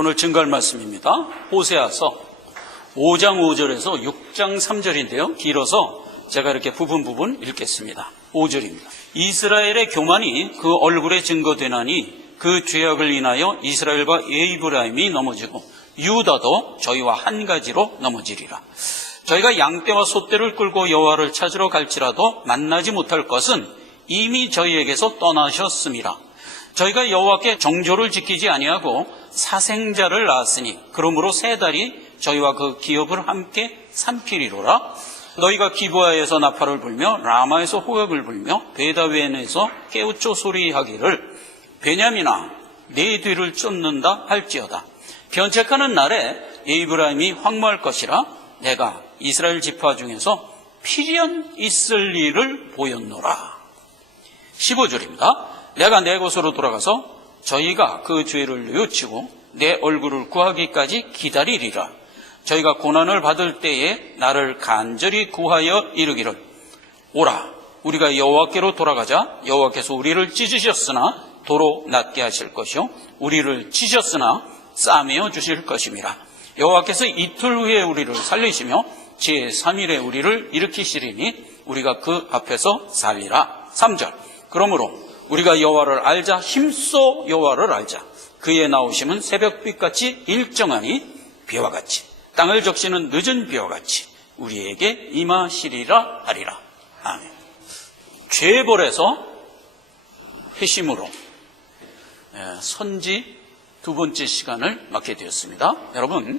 오늘 증거할 말씀입니다. 호세아서 5장 5절에서 6장 3절인데요. 길어서 제가 이렇게 부분 읽겠습니다. 5절입니다. 이스라엘의 교만이 그 얼굴에 증거되나니 그 죄악을 인하여 이스라엘과 에브라임이 넘어지고 유다도 저희와 한 가지로 넘어지리라. 저희가 양떼와 소떼를 끌고 여호와를 찾으러 갈지라도 만나지 못할 것은 이미 저희에게서 떠나셨음이라. 저희가 여호와께 정조를 지키지 아니하고 사생자를 낳았으니 그러므로 세 달이 저희와 그 기업을 함께 삼키리로라. 너희가 기브아에서 나팔을 불며 라마에서 호역을 불며 베다웬에서 깨우쳐 소리하기를 베냐민아 내 뒤를 쫓는다 할지어다. 견책하는 날에 에브라임이 황무할 것이라. 내가 이스라엘 지파 중에서 필연 있을 일을 보였노라. 15절입니다. 내가 내 곳으로 돌아가서 저희가 그 죄를 뉘우치고 내 얼굴을 구하기까지 기다리리라. 저희가 고난을 받을 때에 나를 간절히 구하여 이르기를 오라 우리가 여호와께로 돌아가자. 여호와께서 우리를 찢으셨으나 도로 낫게 하실 것이요 우리를 치셨으나 싸매어 주실 것임이라. 여호와께서 이틀 후에 우리를 살리시며 제3일에 우리를 일으키시리니 우리가 그 앞에서 살리라. 3절 그러므로 우리가 여호와를 알자. 힘써 여호와를 알자. 그의 나오심은 새벽빛같이 일정하니 비와 같이 땅을 적시는 늦은 비와 같이 우리에게 임하시리라 하리라. 아멘. 죄벌에서 회심으로 선지 두 번째 시간을 맡게 되었습니다. 여러분,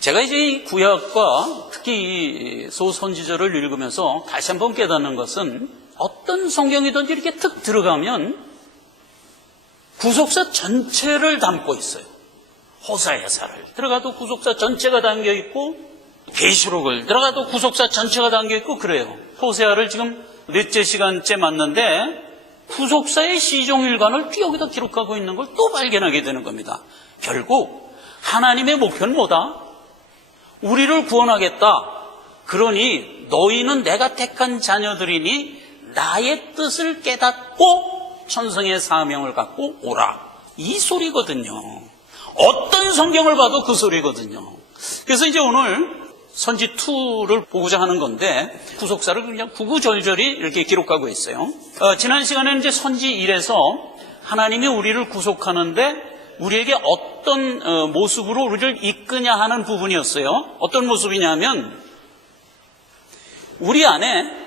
제가 이제 이 구약과 특히 이 소선지자를 읽으면서 다시 한번 깨닫는 것은 어떤 성경이든지 이렇게 툭 들어가면 구속사 전체를 담고 있어요. 호사야사를 들어가도 구속사 전체가 담겨 있고 계시록을 들어가도 구속사 전체가 담겨 있고 그래요. 호세아를 지금 넷째 시간째 맞는데 구속사의 시종일관을 여기다 기록하고 있는 걸 또 발견하게 되는 겁니다. 결국 하나님의 목표는 뭐다? 우리를 구원하겠다. 그러니 너희는 내가 택한 자녀들이니 나의 뜻을 깨닫고 천성의 사명을 갖고 오라. 이 소리거든요. 어떤 성경을 봐도 그 소리거든요. 그래서 이제 오늘 선지 2를 보고자 하는 건데 구속사를 그냥 구구절절히 이렇게 기록하고 있어요. 지난 시간에는 이제 선지 1에서 하나님이 우리를 구속하는데 우리에게 어떤 모습으로 우리를 이끄냐 하는 부분이었어요. 어떤 모습이냐면 우리 안에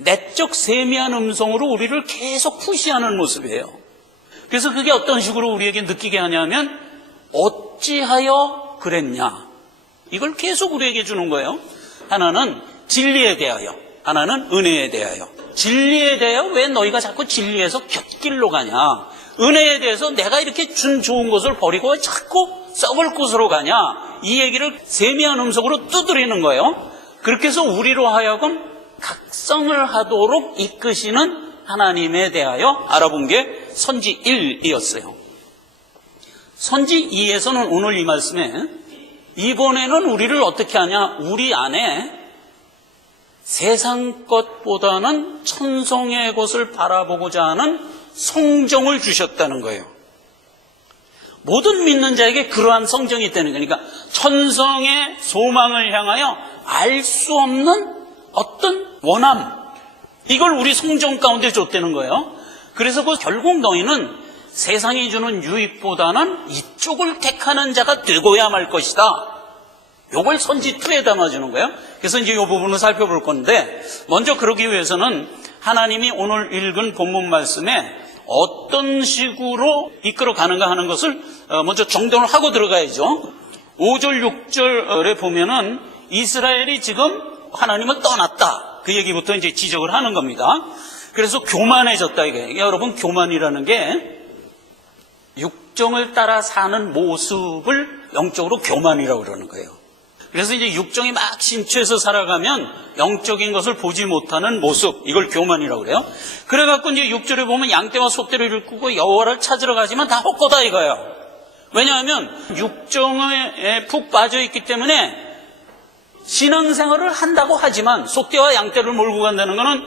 내적 세미한 음성으로 우리를 계속 푸시하는 모습이에요. 그래서 그게 어떤 식으로 우리에게 느끼게 하냐면 어찌하여 그랬냐. 이걸 계속 우리에게 주는 거예요. 하나는 진리에 대하여, 하나는 은혜에 대하여. 진리에 대하여 왜 너희가 자꾸 진리에서 곁길로 가냐. 은혜에 대해서 내가 이렇게 준 좋은 것을 버리고 왜 자꾸 썩을 곳으로 가냐. 이 얘기를 세미한 음성으로 두드리는 거예요. 그렇게 해서 우리로 하여금 각성을 하도록 이끄시는 하나님에 대하여 알아본 게 선지 1이었어요. 선지 2에서는 오늘 이 말씀에 이번에는 우리를 어떻게 하냐. 우리 안에 세상 것보다는 천성의 것을 바라보고자 하는 성정을 주셨다는 거예요. 모든 믿는 자에게 그러한 성정이 있다는 거니까 천성의 소망을 향하여 알 수 없는 어떤 원함, 이걸 우리 성정 가운데 줬다는 거예요. 그래서 결국 너희는 세상이 주는 유익보다는 이쪽을 택하는 자가 되고야 말 것이다. 요걸 선지 2에 담아주는 거예요. 그래서 이제 이 부분을 살펴볼 건데, 먼저 그러기 위해서는 하나님이 오늘 읽은 본문 말씀에 어떤 식으로 이끌어 가는가 하는 것을 먼저 정돈을 하고 들어가야죠. 5절 6절에 보면은 이스라엘이 지금 하나님을 떠났다. 그 얘기부터 이제 지적을 하는 겁니다. 그래서 교만해졌다 이게. 여러분, 교만이라는 게 육정을 따라 사는 모습을 영적으로 교만이라고 그러는 거예요. 그래서 이제 육정이 막 심취해서 살아가면 영적인 것을 보지 못하는 모습, 이걸 교만이라고 그래요. 그래갖고 이제 6절에 보면 양떼와 소떼를 일구고 여호와를 찾으러 가지만 다 헛거다 이거예요. 왜냐하면 육정에 푹 빠져있기 때문에 신앙생활을 한다고 하지만 소떼와 양떼를 몰고 간다는 거는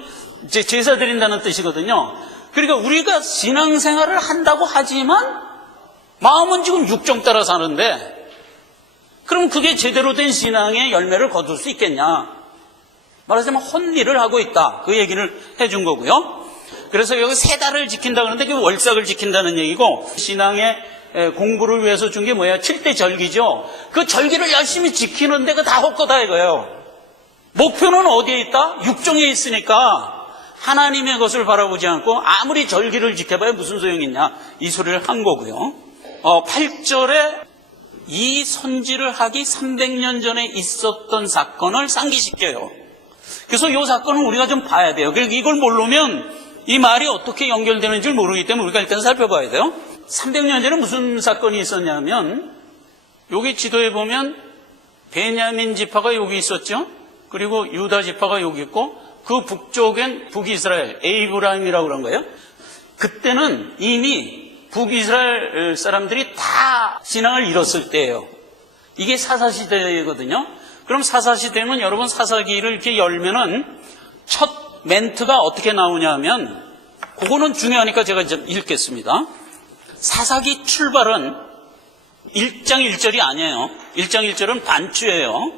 이제 제사 드린다는 뜻이거든요. 그러니까 우리가 신앙생활을 한다고 하지만 마음은 지금 육정 따라 사는데 그럼 그게 제대로 된 신앙의 열매를 거둘 수 있겠냐? 말하자면 헛일을 하고 있다. 그 얘기를 해준 거고요. 그래서 여기 3달을 지킨다 그러는데 그게 월삭을 지킨다는 얘기고, 신앙의 공부를 위해서 준 게 뭐야? 7대 절기죠. 그 절기를 열심히 지키는데 그 다 헛거다 이거예요. 목표는 어디에 있다? 육정에 있으니까 하나님의 것을 바라보지 않고 아무리 절기를 지켜봐야 무슨 소용이 있냐, 이 소리를 한 거고요. 8절에 이 선지를 하기 300년 전에 있었던 사건을 상기시켜요. 그래서 이 사건은 우리가 좀 봐야 돼요. 그리고 이걸 모르면 이 말이 어떻게 연결되는지 모르기 때문에 우리가 일단 살펴봐야 돼요. 300년 전에 무슨 사건이 있었냐면, 여기 지도에 보면 베냐민 지파가 여기 있었죠. 그리고 유다 지파가 여기 있고, 그 북쪽엔 북이스라엘, 에이브라임이라고 그런 거예요. 그때는 이미 북이스라엘 사람들이 다 신앙을 잃었을 때예요. 이게 사사시대거든요. 그럼 사사시대면 여러분 사사기를 이렇게 열면은 첫 멘트가 어떻게 나오냐 하면, 그거는 중요하니까 제가 좀 읽겠습니다. 사사기 출발은 1장 1절이 아니에요. 1장 1절은 반추예요.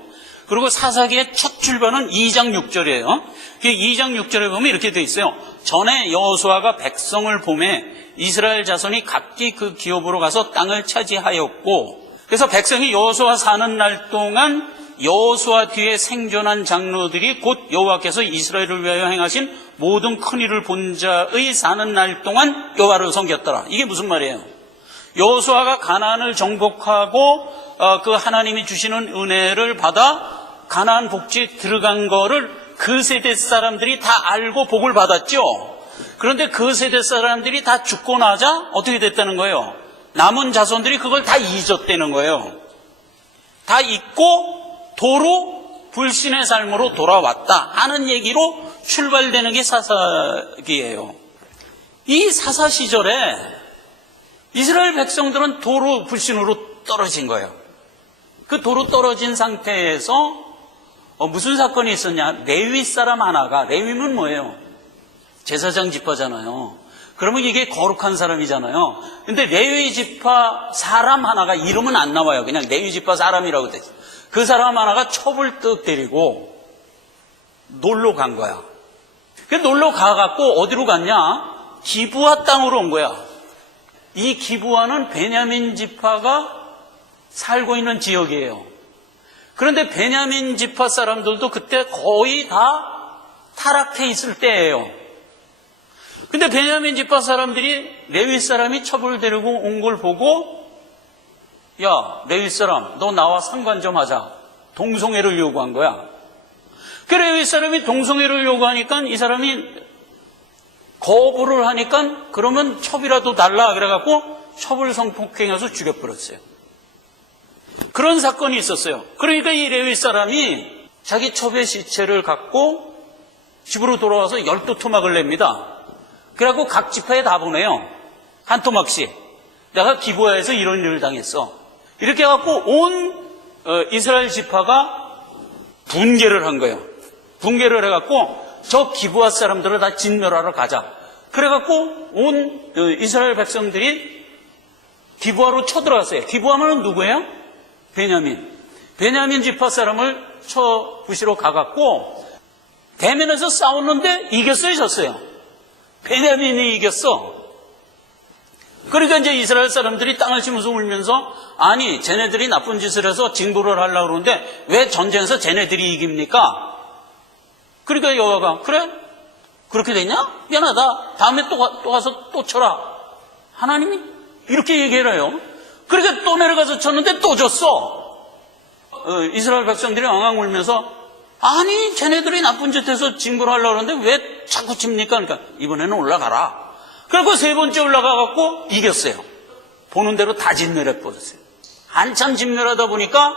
그리고 사사기의 첫 출발은 2장 6절이에요. 2장 6절에 보면 이렇게 되어 있어요. 전에 여호수아가 백성을 보매 이스라엘 자손이 각기 그 기업으로 가서 땅을 차지하였고, 그래서 백성이 여호수아 사는 날 동안 여호수아 뒤에 생존한 장로들이 곧 여호와께서 이스라엘을 위하여 행하신 모든 큰일을 본 자의 사는 날 동안 여호와를 섬겼더라. 이게 무슨 말이에요? 여호수아가 가나안을 정복하고 그 하나님이 주시는 은혜를 받아 가나안 복지에 들어간 거를 그 세대 사람들이 다 알고 복을 받았죠. 그런데 그 세대 사람들이 다 죽고 나자 어떻게 됐다는 거예요? 남은 자손들이 그걸 다 잊었다는 거예요. 다 잊고 도로 불신의 삶으로 돌아왔다 하는 얘기로 출발되는 게 사사기예요. 이 사사 시절에 이스라엘 백성들은 도로 불신으로 떨어진 거예요. 그 도로 떨어진 상태에서 무슨 사건이 있었냐? 레위 사람 하나가, 레위면 뭐예요? 제사장 지파잖아요. 그러면 이게 거룩한 사람이잖아요. 근데 레위 지파 사람 하나가, 이름은 안 나와요. 그냥 레위 지파 사람이라고 돼 있어요. 그 사람 하나가 첩을 떡 때리고 놀러 간 거야. 그 놀러 가갖고 어디로 갔냐? 기브아 땅으로 온 거야. 이 기브아는 베냐민 지파가 살고 있는 지역이에요. 그런데 베냐민 지파 사람들도 그때 거의 다 타락해 있을 때예요. 근데 베냐민 지파 사람들이 레위 사람이 첩을 데리고 온 걸 보고, 야, 레위 사람, 너 나와 상관 좀 하자. 동성애를 요구한 거야. 그 레위 사람이 동성애를 요구하니까 이 사람이 거부를 하니까 그러면 첩이라도 달라 그래갖고 첩을 성폭행해서 죽여버렸어요. 그런 사건이 있었어요. 그러니까 이 레위 사람이 자기 첩의 시체를 갖고 집으로 돌아와서 12토막을 냅니다. 그래갖고 각 지파에 다 보내요. 한 토막씩. 내가 기브아에서 이런 일을 당했어. 이렇게 해갖고 온 이스라엘 지파가 분개를 한 거예요. 분개를 해갖고 저 기브아 사람들을 다 진멸하러 가자. 그래갖고 온 이스라엘 백성들이 기브아로 쳐들어갔어요. 기브아는 누구예요? 베냐민. 베냐민 지파 사람을 쳐 부시러 가갖고 대면에서 싸웠는데 이겼어요, 졌어요? 베냐민이 이겼어. 그러니까 이제 이스라엘 사람들이 땅을 치면서 울면서, 아니 쟤네들이 나쁜 짓을 해서 징벌을 하려고 그러는데 왜 전쟁에서 쟤네들이 이깁니까? 그러니까 여호와가, 그래? 그렇게 됐냐? 미안하다. 다음에 또 가서 또 쳐라. 하나님이 이렇게 얘기를 해요. 그러니까 또 내려가서 쳤는데 또 졌어. 이스라엘 백성들이 엉엉 울면서, 아니 쟤네들이 나쁜 짓 해서 징벌을 하려고 그러는데 왜 자꾸 칩니까? 그러니까 이번에는 올라가라. 그리고 3번째 올라가갖고 이겼어요. 보는 대로 다 진멸해 버렸어요. 한참 진멸하다 보니까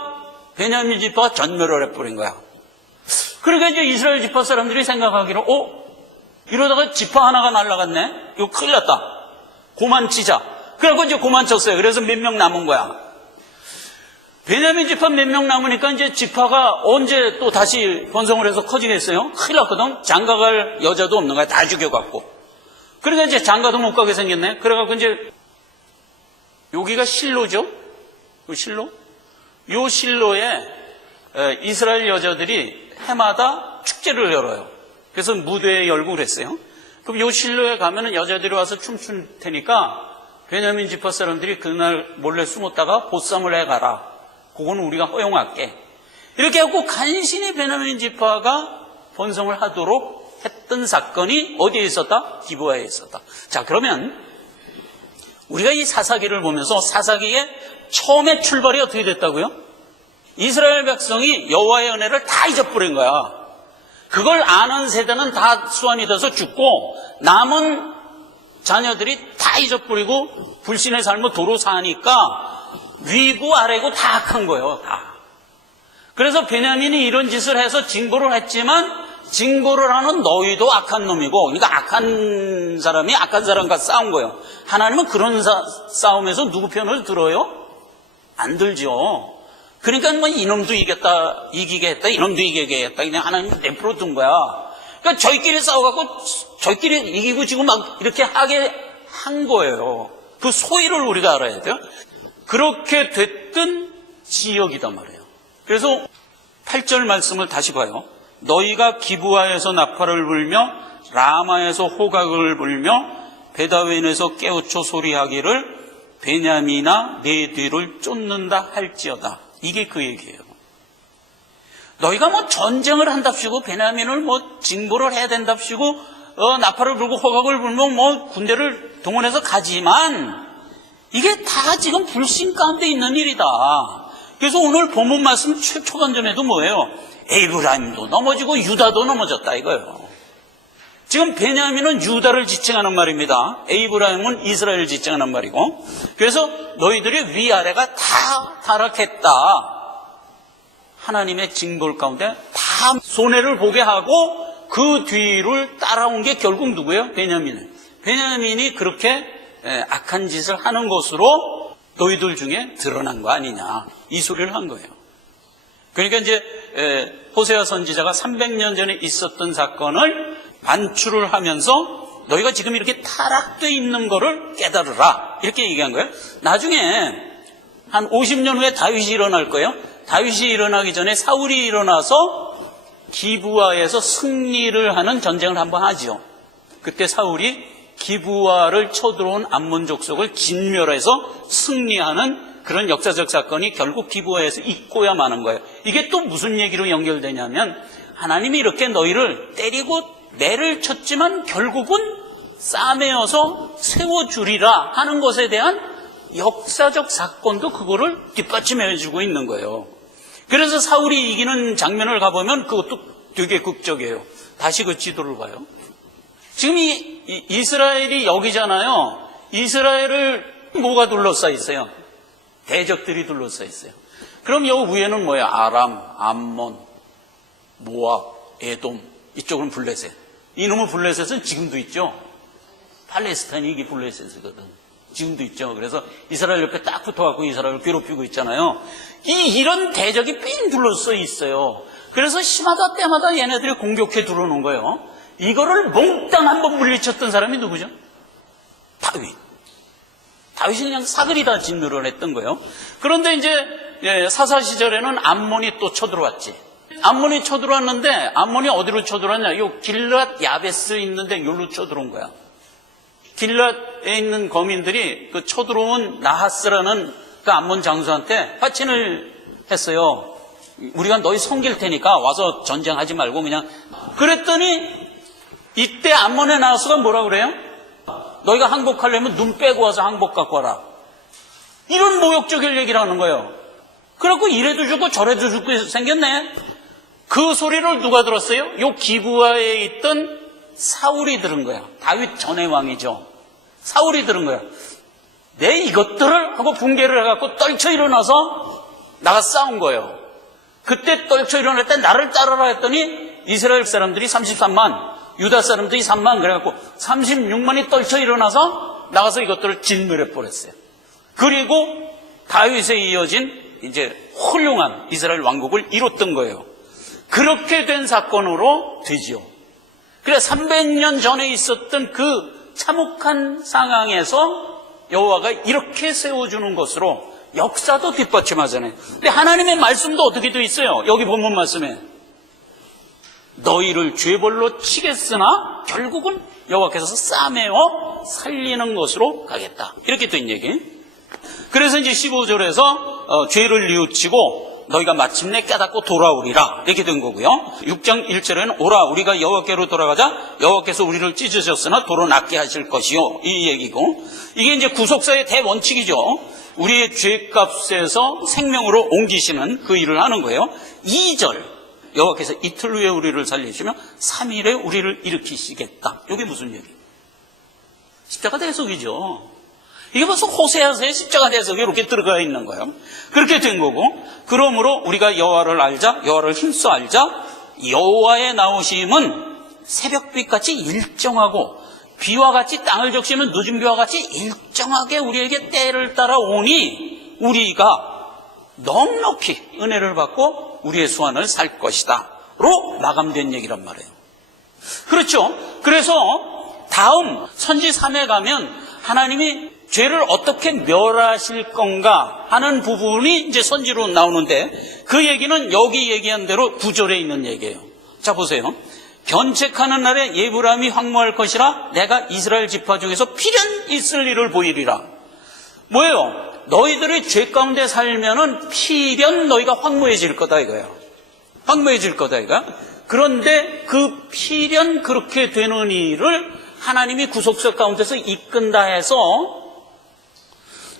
베냐민 지파가 전멸을 해버린 거야. 그러니까 이제 이스라엘 지파 사람들이 생각하기로, 이러다가 지파 하나가 날아갔네? 이거 큰일 났다. 고만 치자. 그래갖고 이제 고만 쳤어요. 그래서 몇 명 남은 거야. 베냐민 지파 몇 명 남으니까 이제 지파가 언제 또 다시 번성을 해서 커지겠어요? 큰일 났거든. 장가갈 여자도 없는 거야. 다 죽여갖고. 그러니까 이제 장가도 못 가게 생겼네. 그래갖고 이제 여기가 실로죠. 그 실로. 요 실로에 이스라엘 여자들이 해마다 축제를 열어요. 그래서 무대에 열고 그랬어요. 그럼 요 실로에 가면은 여자들이 와서 춤출 테니까 베냐민 지파 사람들이 그날 몰래 숨었다가 보쌈을 해가라. 그건 우리가 허용할게. 이렇게 하고 간신히 베냐민 지파가 번성을 하도록 했던 사건이 어디에 있었다? 기브아에 있었다. 자, 그러면 우리가 이 사사기를 보면서 사사기의 처음에 출발이 어떻게 됐다고요? 이스라엘 백성이 여호와의 은혜를 다 잊어버린 거야. 그걸 아는 세대는 다 수완이 돼서 죽고 남은 자녀들이 다 잊어버리고 불신의 삶을 도로 사니까 위고 아래고 다 악한 거예요. 다. 그래서 베냐민이 이런 짓을 해서 징벌을 했지만 징벌을 하는 너희도 악한 놈이고, 그러니까 악한 사람이 악한 사람과 싸운 거예요. 하나님은 그런 싸움에서 누구 편을 들어요? 안 들죠. 그러니까 뭐 이놈도 이기게 했다, 이놈도 이기게 했다, 그냥 하나님 내버려 둔 거야. 그러니까 저희끼리 싸워갖고 저희끼리 이기고 지고 막 이렇게 하게 한 거예요. 그 소위를 우리가 알아야 돼요. 그렇게 됐던 지역이단 말이에요. 그래서 8절 말씀을 다시 봐요. 너희가 기브아에서 나팔을 불며 라마에서 호각을 불며 베다웬에서 깨우쳐 소리하기를 베냐민아 내 뒤를 쫓는다 할지어다. 이게 그 얘기예요. 너희가 뭐 전쟁을 한답시고 베냐민을 뭐 징벌을 해야 된답시고 나팔을 불고 호각을 불면 뭐 군대를 동원해서 가지만 이게 다 지금 불신 가운데 있는 일이다. 그래서 오늘 본문 말씀 초반점에도 뭐예요? 에이브라임도 넘어지고 유다도 넘어졌다 이거예요. 지금 베냐민은 유다를 지칭하는 말입니다. 에이브라임은 이스라엘을 지칭하는 말이고, 그래서 너희들이 위아래가 다 타락했다. 하나님의 징벌 가운데 다 손해를 보게 하고 그 뒤를 따라온 게 결국 누구예요? 베냐민이에요. 베냐민이 그렇게 악한 짓을 하는 것으로 너희들 중에 드러난 거 아니냐, 이 소리를 한 거예요. 그러니까 이제 호세아 선지자가 300년 전에 있었던 사건을 반추를 하면서 너희가 지금 이렇게 타락되어 있는 거를 깨달으라, 이렇게 얘기한 거예요. 나중에 한 50년 후에 다윗이 일어날 거예요. 다윗이 일어나기 전에 사울이 일어나서 기브아에서 승리를 하는 전쟁을 한번 하죠. 그때 사울이 기브아를 쳐들어온 암몬 족속을 진멸해서 승리하는 그런 역사적 사건이 결국 기브아에서 있고야 마는 거예요. 이게 또 무슨 얘기로 연결되냐면, 하나님이 이렇게 너희를 때리고 매를 쳤지만 결국은 싸매어서 세워주리라 하는 것에 대한 역사적 사건도 그거를 뒷받침해주고 있는 거예요. 그래서 사울이 이기는 장면을 가보면 그것도 되게 극적이에요. 다시 그 지도를 봐요. 지금 이 이스라엘이 여기잖아요. 이스라엘을 뭐가 둘러싸여 있어요? 대적들이 둘러싸여 있어요. 그럼 여 위에는 뭐예요? 아람, 암몬, 모압, 에돔, 이쪽은 블레셋. 이놈의 블레셋은 지금도 있죠. 팔레스타인이 이게 블레셋이거든. 지금도 있죠. 그래서 이스라엘 옆에 딱 붙어갖고 이스라엘을 괴롭히고 있잖아요. 이런 대적이 삥 둘러싸여 있어요. 그래서 시마다 때마다 얘네들이 공격해 들어오는 거예요. 이거를 몽땅 한번 물리쳤던 사람이 누구죠? 다윗. 다윗이 그냥 사그리다 진노를 했던 거예요. 그런데 이제 사사 시절에는 암몬이 또 쳐들어왔지. 암몬이 쳐들어왔는데, 암몬이 어디로 쳐들어왔냐? 요 길랏 야베스 있는데 여기로 쳐들어온 거야. 길랏에 있는 거민들이 그 쳐들어온 나하스라는 그 암몬 장수한테 화친을 했어요. 우리가 너희 섬길 테니까 와서 전쟁하지 말고 그냥. 그랬더니 이때 암몬의 나하스가 뭐라 그래요? 너희가 항복하려면 눈 빼고 와서 항복 갖고 와라. 이런 모욕적인 얘기를 하는 거예요. 그래갖고 이래도 죽고 저래도 죽고 생겼네. 그 소리를 누가 들었어요? 요 기브아에 있던 사울이 들은 거야. 다윗 전의 왕이죠. 사울이 들은 거야. 내 이것들을 하고 붕괴를 해갖고 떨쳐 일어나서 나가 싸운 거예요. 그때 떨쳐 일어날 때 나를 따르라 했더니 이스라엘 사람들이 33만, 유다 사람들이 3만, 그래갖고 36만이 떨쳐 일어나서 나가서 이것들을 진멸해 버렸어요. 그리고 다윗에 이어진 이제 훌륭한 이스라엘 왕국을 이뤘던 거예요. 그렇게 된 사건으로 되지요. 그래 300년 전에 있었던 그 참혹한 상황에서 여호와가 이렇게 세워주는 것으로 역사도 뒷받침하잖아요. 근데 하나님의 말씀도 어떻게 되어 있어요? 여기 본문 말씀에 너희를 죄벌로 치겠으나 결국은 여호와께서 싸매어 살리는 것으로 가겠다. 이렇게 된 얘기. 그래서 이제 15절에서 죄를 뉘우치고 너희가 마침내 깨닫고 돌아오리라 이렇게 된 거고요. 6장 1절에는 오라 우리가 여호와께로 돌아가자 여호와께서 우리를 찢으셨으나 도로 낫게 하실 것이요 이 얘기고, 이게 이제 구속사의 대원칙이죠. 우리의 죄값에서 생명으로 옮기시는 그 일을 하는 거예요. 2절 여호와께서 이틀 후에 우리를 살리시며 3일에 우리를 일으키시겠다. 이게 무슨 얘기? 십자가 대속이죠. 이게 벌써 호세아서의 십자가 대속에 이렇게 들어가 있는 거예요. 그렇게 된 거고, 그러므로 우리가 여호와를 알자, 여호와를 힘써 알자. 여호와의 나오심은 새벽빛같이 일정하고 비와 같이 땅을 적시면 늦은 비와 같이 일정하게 우리에게 때를 따라 오니 우리가 넉넉히 은혜를 받고 우리의 수완을 살 것이다 로 마감된 얘기란 말이에요. 그렇죠. 그래서 다음 선지 3에 가면 하나님이 죄를 어떻게 멸하실 건가 하는 부분이 이제 선지로 나오는데, 그 얘기는 여기 얘기한 대로 9절에 있는 얘기예요. 자 보세요. 견책하는 날에 예브람이 황무할 것이라 내가 이스라엘 지파 중에서 필연 있을 일을 보이리라. 뭐예요? 너희들이 죄 가운데 살면은 필연 너희가 황무해질 거다 이거예요. 황무해질 거다 이거야. 그런데 그 필연 그렇게 되는 일을 하나님이 구속사 가운데서 이끈다 해서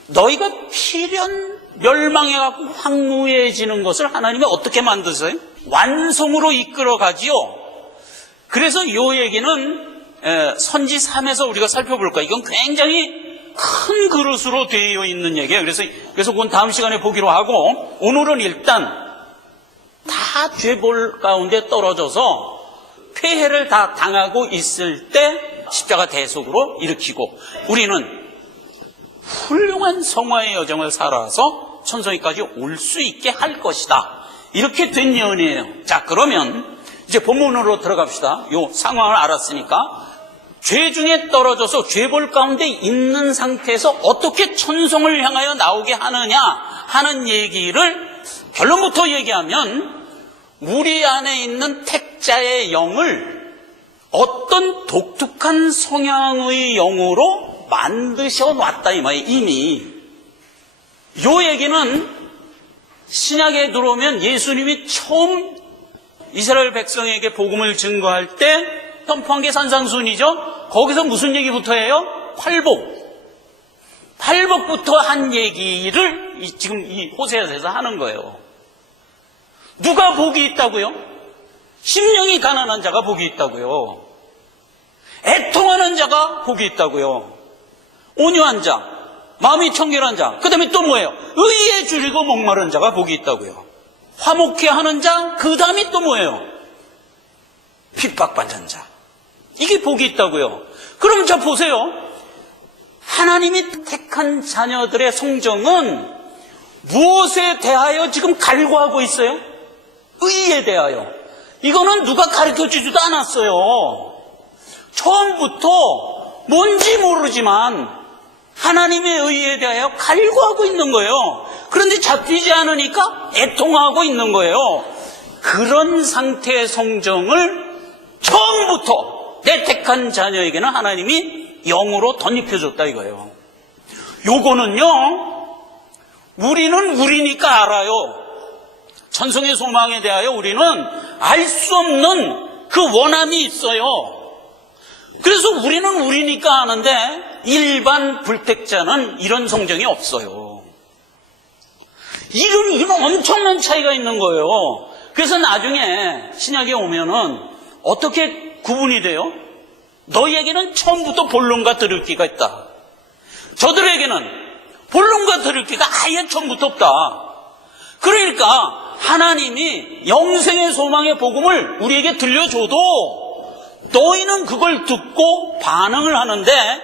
너희가 필연 멸망해갖고 황무해지는 것을 하나님이 어떻게 만드세요? 완성으로 이끌어가지요. 그래서 이 얘기는 선지 3에서 우리가 살펴볼까? 이건 굉장히 큰 그릇으로 되어 있는 얘기예요. 그래서 그건 다음 시간에 보기로 하고, 오늘은 일단 다 죄볼 가운데 떨어져서 폐해를 다 당하고 있을 때 십자가 대속으로 일으키고, 우리는 훌륭한 성화의 여정을 살아서 천성에까지 올 수 있게 할 것이다. 이렇게 된 예언이에요. 자, 그러면 이제 본문으로 들어갑시다. 요 상황을 알았으니까 죄 중에 떨어져서 죄볼 가운데 있는 상태에서 어떻게 천성을 향하여 나오게 하느냐 하는 얘기를 결론부터 얘기하면, 우리 안에 있는 택자의 영을 어떤 독특한 성향의 영으로 만드셔 놨다 이 말이에요. 이미 요 얘기는 신약에 들어오면 예수님이 처음 이스라엘 백성에게 복음을 증거할 때 선포한 게 산상순이죠. 거기서 무슨 얘기부터 해요? 팔복부터 한 얘기를 지금 이 호세아서에서 하는 거예요. 누가 복이 있다고요? 심령이 가난한 자가 복이 있다고요. 애통하는 자가 복이 있다고요. 온유한 자, 마음이 청결한 자, 그 다음에 또 뭐예요? 의에 줄이고 목마른 자가 복이 있다고요. 화목해 하는 자, 그 다음에 또 뭐예요? 핍박받는 자. 이게 복이 있다고요. 그럼 자 보세요. 하나님이 택한 자녀들의 성정은 무엇에 대하여 지금 갈구하고 있어요? 의에 대하여. 이거는 누가 가르쳐주지도 않았어요. 처음부터 뭔지 모르지만 하나님의 의에 대하여 갈구하고 있는 거예요. 그런데 잡히지 않으니까 애통하고 있는 거예요. 그런 상태의 성정을 처음부터 내 택한 자녀에게는 하나님이 영으로 덧입혀줬다 이거예요. 요거는요, 우리는 우리니까 알아요. 천성의 소망에 대하여 우리는 알 수 없는 그 원함이 있어요. 그래서 우리는 우리니까 아는데 일반 불택자는 이런 성정이 없어요. 이런 엄청난 차이가 있는 거예요. 그래서 나중에 신약에 오면은 어떻게 구분이 돼요? 너희에게는 처음부터 본론과 들을 기가 있다. 저들에게는 본론과 들을 기가 아예 처음부터 없다. 그러니까 하나님이 영생의 소망의 복음을 우리에게 들려줘도 너희는 그걸 듣고 반응을 하는데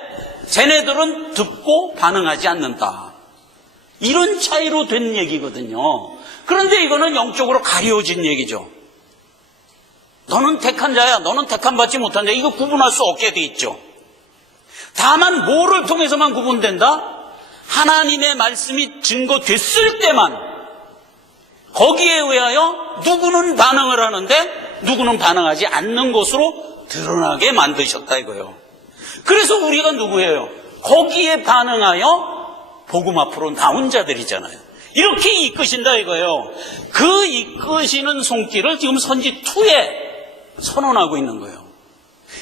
쟤네들은 듣고 반응하지 않는다. 이런 차이로 된 얘기거든요. 그런데 이거는 영적으로 가려진 얘기죠. 너는 택한 자야, 너는 택한 받지 못한 자, 이거 구분할 수 없게 돼 있죠. 다만 뭐를 통해서만 구분된다? 하나님의 말씀이 증거됐을 때만 거기에 의하여 누구는 반응을 하는데 누구는 반응하지 않는 것으로 드러나게 만드셨다 이거예요. 그래서 우리가 누구예요? 거기에 반응하여 복음 앞으로 나온 자들이잖아요. 이렇게 이끄신다 이거예요. 그 이끄시는 손길을 지금 선지 2에 선언하고 있는 거예요.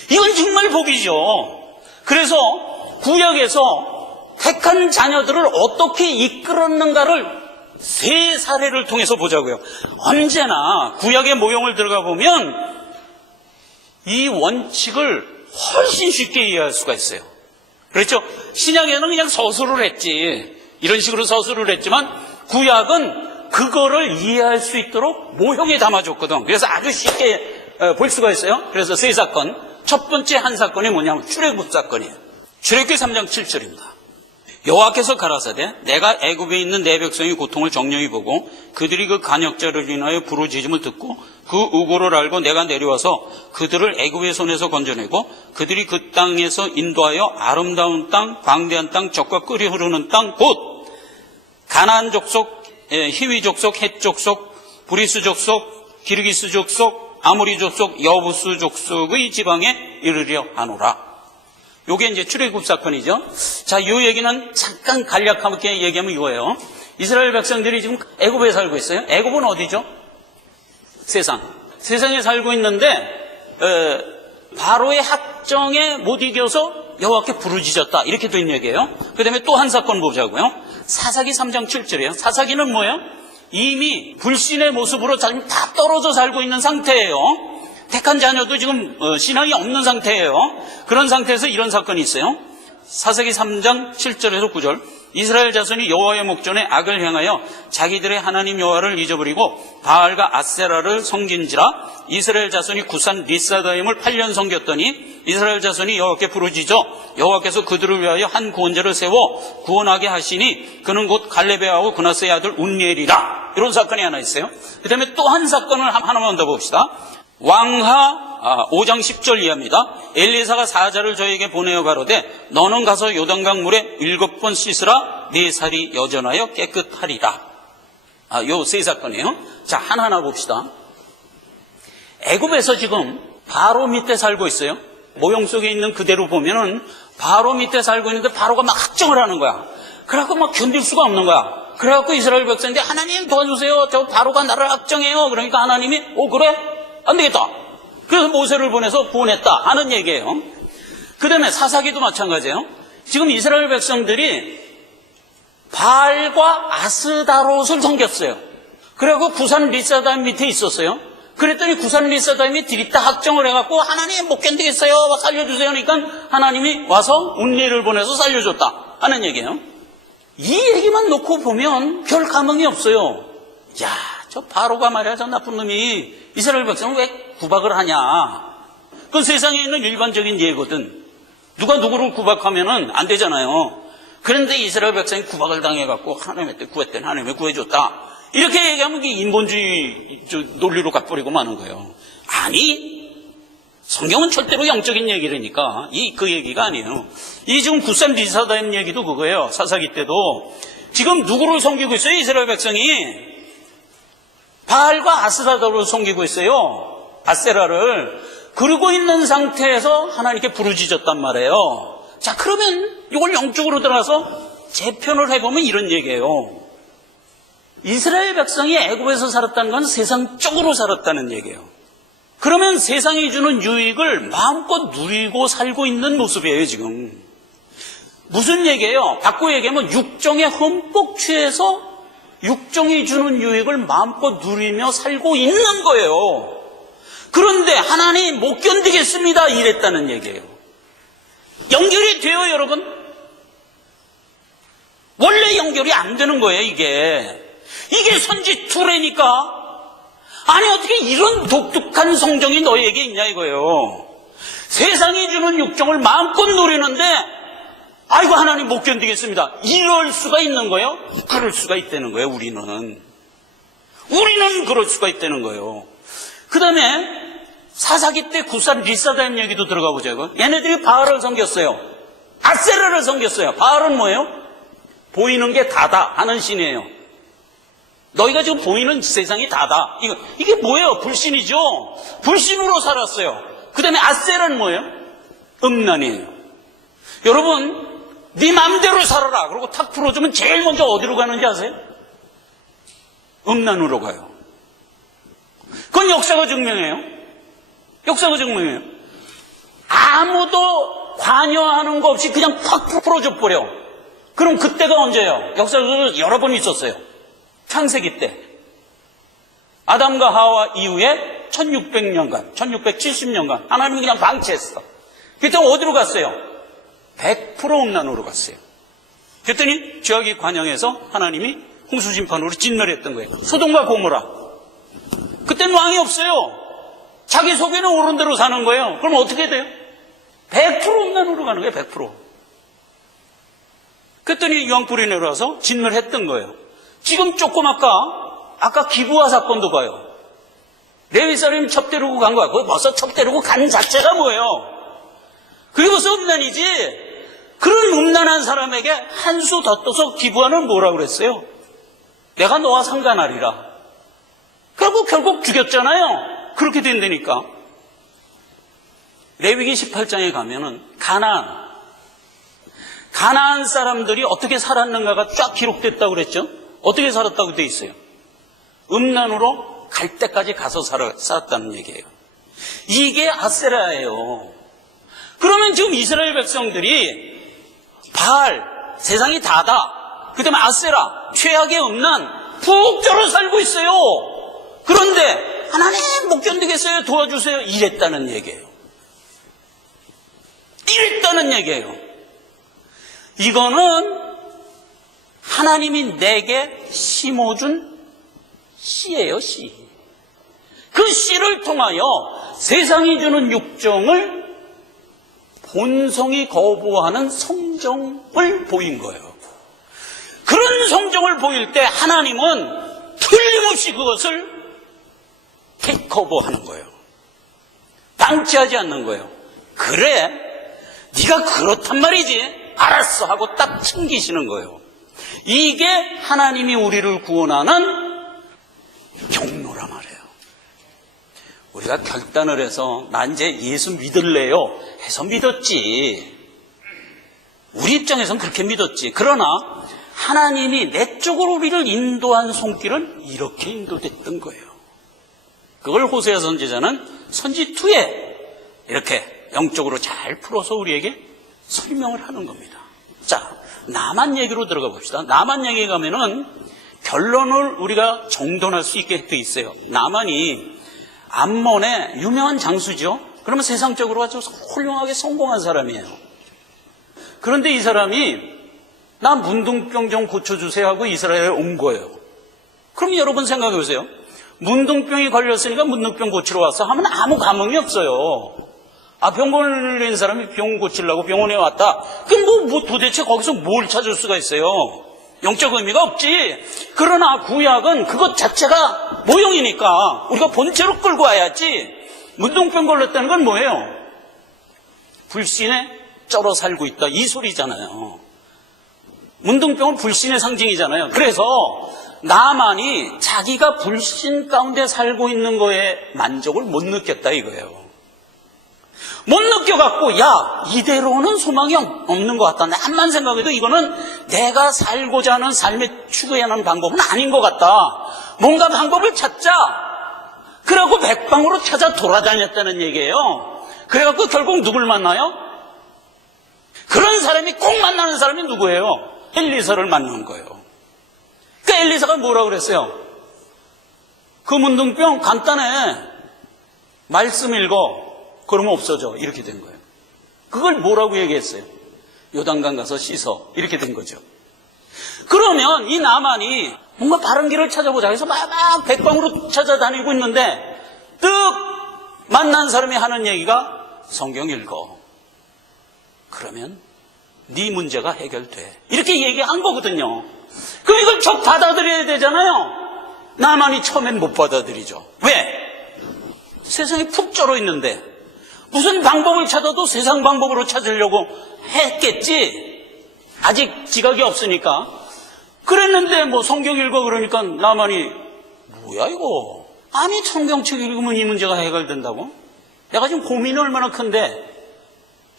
이건 정말 복이죠. 그래서 구약에서 택한 자녀들을 어떻게 이끌었는가를 3사례를 통해서 보자고요. 언제나 구약의 모형을 들어가 보면 이 원칙을 훨씬 쉽게 이해할 수가 있어요. 그렇죠? 신약에는 그냥 서술을 했지. 이런 식으로 서술을 했지만 구약은 그거를 이해할 수 있도록 모형에 담아줬거든. 그래서 아주 쉽게 볼 수가 있어요. 그래서 3사건. 첫 번째 한 사건이 뭐냐면 출애굽 사건이에요. 출애굽기 3장 7절입니다. 여호와께서 가라사대 내가 애굽에 있는 내 백성의 고통을 정령히 보고 그들이 그 간역자를 인하여 부르짖음을 듣고 그 우고를 알고 내가 내려와서 그들을 애굽의 손에서 건져내고 그들이 그 땅에서 인도하여 아름다운 땅, 광대한 땅, 젖과 끓이 흐르는 땅, 곧 가나안 족속, 히위 족속, 헷 족속, 브리스 족속, 기르기스 족속, 아모리 족속, 여부스 족속의 지방에 이르려 하노라. 요게 이제 출애굽 사건이죠. 자, 이 얘기는 잠깐 간략하게 얘기하면 이거예요. 이스라엘 백성들이 지금 애굽에 살고 있어요. 애굽은 어디죠? 세상에 살고 있는데 바로의 학정에 못 이겨서 여호와께 부르짖었다 이렇게 된 얘기예요. 그 다음에 또 한 사건 보자고요. 사사기 3장 7절이에요. 사사기는 뭐예요? 이미 불신의 모습으로 다 떨어져 살고 있는 상태예요. 택한 자녀도 지금 신앙이 없는 상태예요. 그런 상태에서 이런 사건이 있어요. 사사기 3장 7절에서 9절. 이스라엘 자손이 여호와의 목전에 악을 행하여 자기들의 하나님 여호와를 잊어버리고 바알과 아세라를 섬긴지라. 이스라엘 자손이 구산 리사다임을 8년 섬겼더니 이스라엘 자손이 여호와께 부르짖어 여호와께서 그들을 위하여 한 구원자를 세워 구원하게 하시니 그는 곧 갈렙의 아우 그나스의 아들 운니엘이라. 이런 사건이 하나 있어요. 그 다음에 또 한 사건을 하나만 더 봅시다. 왕하 5장 10절 이하입니다. 엘리사가 사자를 저에게 보내어 가로되 너는 가서 요단강 물에 7번 씻으라 네 살이 여전하여 깨끗하리라. 요 3사건이에요. 자, 하나하나 봅시다. 애굽에서 지금 바로 밑에 살고 있어요. 모형 속에 있는 그대로 보면은 바로 밑에 살고 있는데 바로가 막 학정을 하는 거야. 그래갖고 막 견딜 수가 없는 거야. 그래갖고 이스라엘 백성인데 하나님 도와주세요. 저 바로가 나를 학정해요. 그러니까 하나님이 그래? 안 되겠다. 그래서 모세를 보내서 구원했다 하는 얘기예요. 그 다음에 사사기도 마찬가지예요. 지금 이스라엘 백성들이 바알과 아스다롯을 섬겼어요. 그리고 구산 리사다임 밑에 있었어요. 그랬더니 구산 리사다임이 디립다 학정을 해갖고 하나님 못 견디겠어요. 살려주세요. 하니까 하나님이 와서 운리를 보내서 살려줬다 하는 얘기예요. 이 얘기만 놓고 보면 별 감흥이 없어요. 야, 저 바로가 말이야, 저 나쁜 놈이 이스라엘 백성은 왜 구박을 하냐. 그건 세상에 있는 일반적인 예거든. 누가 누구를 구박하면은 안 되잖아요. 그런데 이스라엘 백성이 구박을 당해갖고 하나님한테 구했더니 하나님이 구해줬다. 이렇게 얘기하면 이게 인본주의 논리로 가버리고 마는 거예요. 아니, 성경은 절대로 영적인 얘기라니까 그 얘기가 아니에요. 이 지금 구산 리사다임 얘기도 그거예요. 사사기 때도 지금 누구를 섬기고 있어요? 이스라엘 백성이 바알과 아스라다를 섬기고 있어요. 아세라를. 그러고 있는 상태에서 하나님께 부르짖었단 말이에요. 자, 그러면 이걸 영적으로 들어가서 재편을 해보면 이런 얘기예요. 이스라엘 백성이 애굽에서 살았다는 건 세상적으로 살았다는 얘기예요. 그러면 세상이 주는 유익을 마음껏 누리고 살고 있는 모습이에요, 지금. 무슨 얘기예요? 바꿔 얘기하면 육정에 흠뻑 취해서 육정이 주는 유익을 마음껏 누리며 살고 있는 거예요. 그런데 하나님 못 견디겠습니다 이랬다는 얘기예요. 연결이 돼요, 여러분? 원래 연결이 안 되는 거예요, 이게 선지 2래니까. 아니, 어떻게 이런 독특한 성정이 너에게 있냐 이거예요. 세상이 주는 육정을 마음껏 누리는데 아이고 하나님 못 견디겠습니다 이럴 수가 있는 거예요? 그럴 수가 있다는 거예요. 우리는 그럴 수가 있다는 거예요. 그 다음에 사사기 때 구산 리사다임 얘기도 들어가 보자고요. 얘네들이 바알을 섬겼어요. 아세라를 섬겼어요. 바알은 뭐예요? 보이는 게 다다 하는 신이에요. 너희가 지금 보이는 세상이 다다. 이게 뭐예요? 불신이죠. 불신으로 살았어요. 그 다음에 아세라는 뭐예요? 음란이에요. 여러분, 네 맘대로 살아라. 그러고 탁 풀어주면 제일 먼저 어디로 가는지 아세요? 음란으로 가요. 그건 역사가 증명해요. 역사가 증명해요. 아무도 관여하는 거 없이 그냥 팍 풀어줘 버려. 그럼 그때가 언제예요? 역사가 여러 번 있었어요. 창세기 때. 아담과 하와 이후에 1600년간, 1670년간 하나님이 그냥 방치했어. 그때 어디로 갔어요? 100% 음란으로 갔어요. 그랬더니 죄악이 관영해서 하나님이 홍수심판으로 진멸했던 거예요. 소돔과 고모라. 그때는 왕이 없어요. 자기 속에는 옳은 대로 사는 거예요. 그럼 어떻게 돼요? 100% 음란으로 가는 거예요. 100%. 그랬더니 유황불이 내려와서 진멸했던 거예요. 지금 조금 아까 기부화 사건도 봐요. 레위 사람이 첩대르고 간 거야. 거기 벌써 첩대르고 간 자체가 뭐예요? 그게 벌써 음란이지. 그런 음란한 사람에게 한 수 더 떠서 기부하는 뭐라고 그랬어요? 내가 너와 상관하리라. 그리고 결국 죽였잖아요. 그렇게 된다니까. 레위기 18장에 가면은 가나안 사람들이 어떻게 살았는가가 쫙 기록됐다고 그랬죠? 어떻게 살았다고 돼 있어요? 음란으로 갈 때까지 가서 살았다는 얘기예요. 이게 아세라예요. 그러면 지금 이스라엘 백성들이 바알, 세상이 다다. 그 다음에 아세라, 최악의 음란, 푹 쩔어 살고 있어요. 그런데 하나님 못 견디겠어요. 도와주세요. 이랬다는 얘기예요. 이랬다는 얘기예요. 이거는 하나님이 내게 심어준 씨예요, 씨. 그 씨를 통하여 세상이 주는 육정을 본성이 거부하는 성정을 보인 거예요. 그런 성정을 보일 때 하나님은 틀림없이 그것을 테이크오버하는 거예요. 방치하지 않는 거예요. 그래, 네가 그렇단 말이지. 알았어 하고 딱 챙기시는 거예요. 이게 하나님이 우리를 구원하는 경로란 말이에요. 우리가 결단을 해서 나 이제 예수 믿을래요 해서 믿었지. 우리 입장에서는 그렇게 믿었지. 그러나 하나님이 내 쪽으로 우리를 인도한 손길은 이렇게 인도됐던 거예요. 그걸 호세아 선지자는 선지 2에 이렇게 영적으로 잘 풀어서 우리에게 설명을 하는 겁니다. 자, 나만 얘기로 들어가 봅시다. 나만 얘기에 가면은 결론을 우리가 정돈할 수 있게 돼 있어요. 나만이 암몬의 유명한 장수죠. 그러면 세상적으로 아주 훌륭하게 성공한 사람이에요. 그런데 이 사람이 나 문둥병 좀 고쳐주세요 하고 이스라엘에 온 거예요. 그럼 여러분 생각해 보세요. 문둥병이 걸렸으니까 문둥병 고치러 왔어 하면 아무 감흥이 없어요. 병 걸린 사람이 병 고치려고 병원에 왔다. 그럼 뭐 도대체 거기서 뭘 찾을 수가 있어요? 영적 의미가 없지. 그러나 구약은 그것 자체가 모형이니까 우리가 본체로 끌고 와야지. 문둥병 걸렸다는 건 뭐예요? 불신에 쩔어 살고 있다 이 소리잖아요. 문둥병은 불신의 상징이잖아요. 그래서 나만이 자기가 불신 가운데 살고 있는 거에 만족을 못 느꼈다 이거예요. 못 느껴갖고 이대로는 소망이 없는 것 같다. 나만 생각해도 이거는 내가 살고자 하는 삶에 추구하는 방법은 아닌 것 같다. 뭔가 방법을 찾자. 그래갖고 백방으로 찾아 돌아다녔다는 얘기예요. 그래갖고 결국 누굴 만나요? 그런 사람이 꼭 만나는 사람이 누구예요? 엘리사를 만난 거예요. 그 엘리사가 뭐라고 그랬어요? 그 문둥병 간단해. 말씀 읽어. 그러면 없어져. 이렇게 된 거예요. 그걸 뭐라고 얘기했어요? 요단강 가서 씻어. 이렇게 된 거죠. 그러면 이 나만이 뭔가 바른 길을 찾아보자 해서 막 백방으로 찾아다니고 있는데 뜩 만난 사람이 하는 얘기가 성경 읽어. 그러면 네 문제가 해결돼. 이렇게 얘기한 거거든요. 그럼 이걸 적 받아들여야 되잖아요. 나만이 처음엔 못 받아들이죠. 왜? 세상에 푹 쩔어 있는데 무슨 방법을 찾아도 세상 방법으로 찾으려고 했겠지. 아직 지각이 없으니까 그랬는데 뭐 성경 읽어 그러니까 나만이 뭐야 이거? 아니 성경책 읽으면 이 문제가 해결된다고? 내가 지금 고민이 얼마나 큰데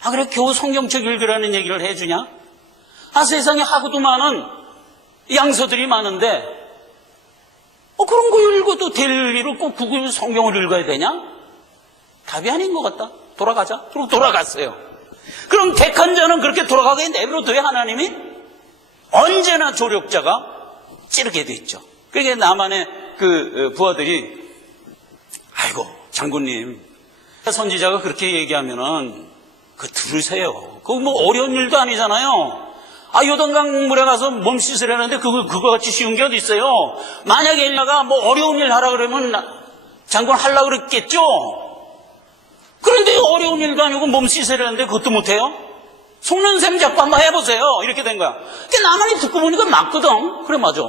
그래 겨우 성경책 읽으라는 얘기를 해주냐? 세상에 하고도 많은 양서들이 많은데 그런 거 읽어도 될 일을 꼭 그걸 성경을 읽어야 되냐? 답이 아닌 것 같다. 돌아가자. 그리고 돌아갔어요. 그럼 택한 자는 그렇게 돌아가게 내버려둬야 하나님이? 언제나 조력자가 찌르게 돼 있죠. 그러니까 나만의 그 부하들이 아이고 장군님 선지자가 그렇게 얘기하면은 들으세요. 그거 뭐 어려운 일도 아니잖아요. 요단강 물에 가서 몸 씻으려는데 그거 같이 쉬운 게 어디 있어요? 만약에 엘리야가 뭐 어려운 일 하라 그러면 장군 하려고 그랬겠죠? 그런데 어려운 일도 아니고 몸 씻으려는데 그것도 못해요? 속는 셈 잡고 한번 해보세요. 이렇게 된 거야. 근데 나만이 듣고 보니까 맞거든. 그래 맞아.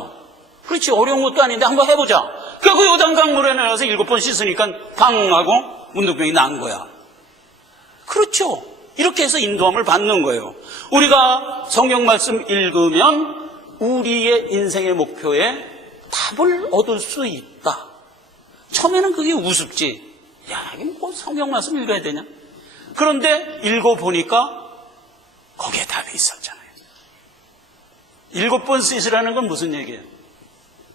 그렇지 어려운 것도 아닌데 한번 해보자. 그래서 요단강 물에 내려가서 7번 씻으니까 방하고 문둥병이 난 거야. 그렇죠. 이렇게 해서 인도함을 받는 거예요. 우리가 성경 말씀 읽으면 우리의 인생의 목표에 답을 얻을 수 있다. 처음에는 그게 우습지. 이게 뭐 성경 말씀 읽어야 되냐? 그런데 읽어보니까 거기에 답이 있었잖아요. 7번 씻으라는 건 무슨 얘기예요?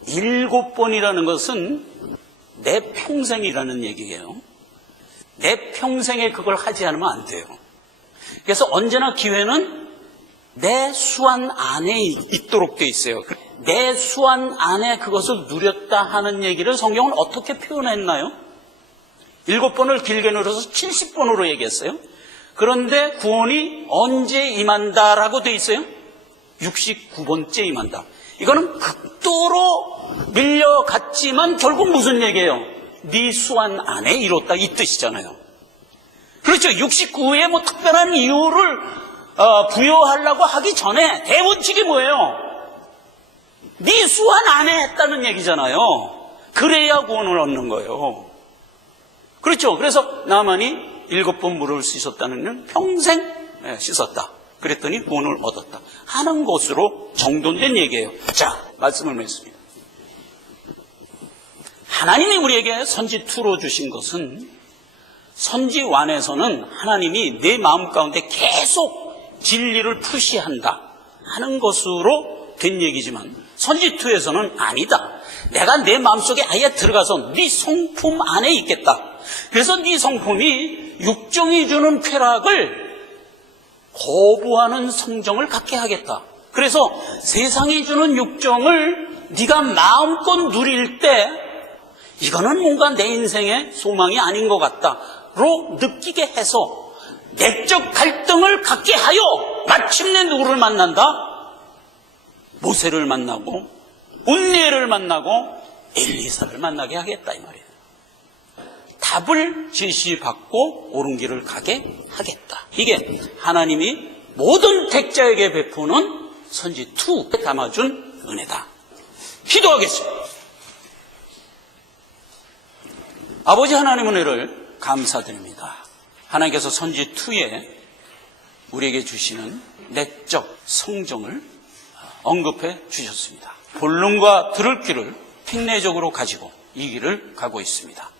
7번이라는 것은 내 평생이라는 얘기예요. 내 평생에 그걸 하지 않으면 안 돼요. 그래서 언제나 기회는 내 수완 안에 있도록 돼 있어요. 내 수완 안에 그것을 누렸다 하는 얘기를 성경은 어떻게 표현했나요? 7번을 길게 누려서 70번으로 얘기했어요. 그런데 구원이 언제 임한다라고 돼 있어요? 69번째 임한다. 이거는 극도로 밀려갔지만 결국 무슨 얘기예요? 네 수완 안에 이뤘다 이 뜻이잖아요. 그렇죠. 69에 뭐 특별한 이유를 부여하려고 하기 전에 대원칙이 뭐예요? 네 수완 안에 했다는 얘기잖아요. 그래야 구원을 얻는 거예요. 그렇죠. 그래서 나만이 7번 물을 씻었다는 건 평생 씻었다. 그랬더니 구원을 얻었다 하는 것으로 정돈된 얘기예요. 자, 말씀을 맺습니다. 하나님이 우리에게 선지2로 주신 것은 선지1에서는 하나님이 내 마음 가운데 계속 진리를 푸시한다 하는 것으로 된 얘기지만 선지2에서는 아니다. 내가 내 마음속에 아예 들어가서 네 성품 안에 있겠다. 그래서 네 성품이 육정이 주는 쾌락을 거부하는 성정을 갖게 하겠다. 그래서 세상이 주는 육정을 네가 마음껏 누릴 때 이거는 뭔가 내 인생의 소망이 아닌 것 같다로 느끼게 해서 내적 갈등을 갖게 하여 마침내 누구를 만난다? 모세를 만나고 온니엘을 만나고 엘리사를 만나게 하겠다 이 말이에요. 답을 제시받고 옳은 길을 가게 하겠다. 이게 하나님이 모든 택자에게 베푸는 선지2에 담아준 은혜다. 기도하겠습니다. 아버지 하나님 은혜를 감사드립니다. 하나님께서 선지2에 우리에게 주시는 내적 성정을 언급해 주셨습니다. 본론과 들을 길을 fik내적으로 가지고 이 길을 가고 있습니다.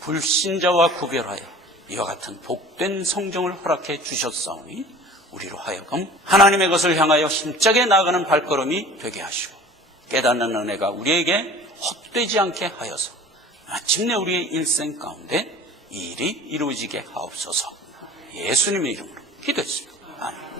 불신자와 구별하여 이와 같은 복된 성정을 허락해 주셨사오니 우리로 하여금 하나님의 것을 향하여 힘차게 나아가는 발걸음이 되게 하시고 깨닫는 은혜가 우리에게 헛되지 않게 하여서 마침내 우리의 일생 가운데 이 일이 이루어지게 하옵소서. 예수님의 이름으로 기도했습니다. 아멘.